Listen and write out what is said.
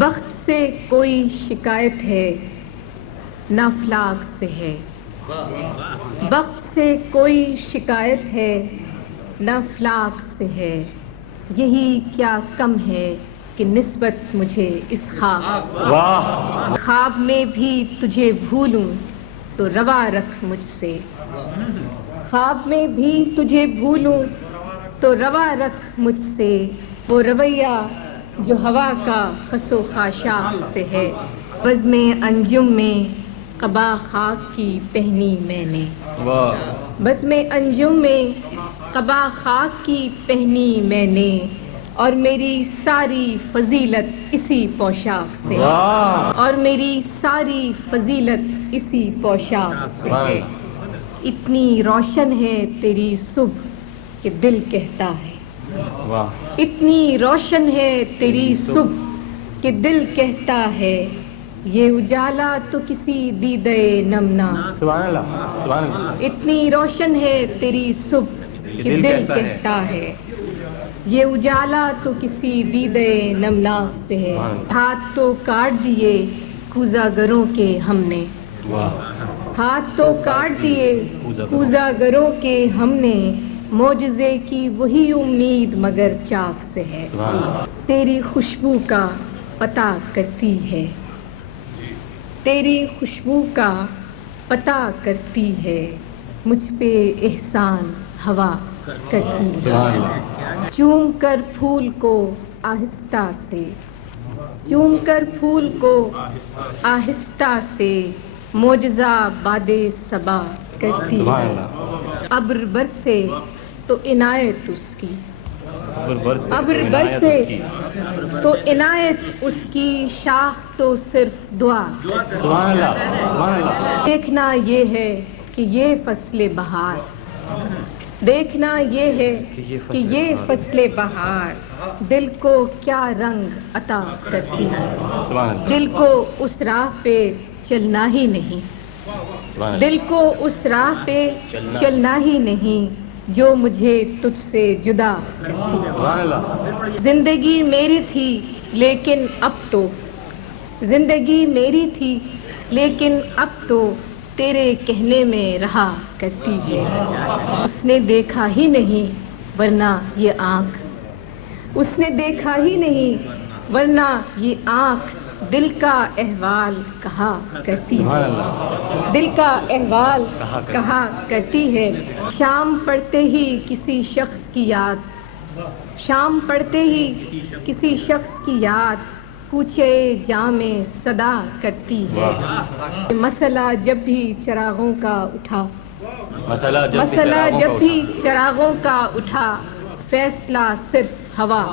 وقت سے کوئی شکایت ہے نہ افلاک سے ہے، وقت سے کوئی شکایت ہے نہ افلاک سے ہے، یہی کیا کم ہے کہ نسبت مجھے اس خواب خواب میں بھی تجھے بھولوں تو روا رکھ مجھ سے، خواب میں بھی تجھے بھولوں تو روا رکھ مجھ سے، وہ رویہ جو ہوا کا خس و خاشاک سے ہے۔ بزم انجم میں قبا خاک کی پہنی میں نے، بزم انجم میں قبا خاک کی پہنی میں نے، اور میری ساری فضیلت اسی پوشاک سے ہے، اور میری ساری فضیلت اسی پوشاک سے ہے۔ اتنی روشن ہے تیری صبح کہ دل کہتا ہے، اتنی روشن ہے تیری صبح کہ دل کہتا ہے، یہ اجالا تو کسی دیدے نمنا، اتنی روشن ہے تیری صبح کہ دل کہتا ہے، یہ اجالا تو کسی دیدے نمنا سے ہے۔ ہاتھ تو کاٹ دیے کوزہ گروں کے ہم نے، ہاتھ تو کاٹ دیے کوزہ گروں کے ہم نے، معجزے کی وہی امید مگر چاک سے ہے۔ تیری خوشبو کا پتہ کرتی ہے، تیری خوشبو کا پتہ کرتی ہے، مجھ پہ احسان ہوا کرتی ہے۔ چوم کر پھول کو آہستہ سے، چوم کر پھول کو آہستہ سے، معجزہ باد صبا کرتی ہے۔ ابر برسے تو عنایت اس کی، ابر برسے تو عنایت اس کی، شاخ تو صرف دعا۔ دیکھنا یہ ہے کہ یہ فصل بہار، دیکھنا یہ ہے کہ یہ فصل بہار دل کو کیا رنگ عطا کرتی ہے۔ دل کو اس راہ پہ چلنا ہی نہیں، دل کو اس راہ پہ چلنا ہی نہیں جو مجھے تجھ سے جدا کرتی ہے۔ زندگی میری تھی لیکن اب تو، زندگی میری تھی لیکن اب تو تیرے کہنے میں رہا کرتی ہے۔ اس نے دیکھا ہی نہیں ورنہ یہ آنکھ، اس نے دیکھا ہی نہیں ورنہ یہ آنکھ دل کا احوال کہا کرتی ہے، دل کا احوال کہا کرتی ہے۔ شام پڑتے ہی کسی شخص کی یاد، شام پڑتے ہی کسی شخص کی یاد کوچے جامے صدا کرتی ہے۔ مسئلہ جب بھی چراغوں کا اٹھا، مسئلہ جب بھی چراغوں کا اٹھا، فیصلہ صرف ہوا۔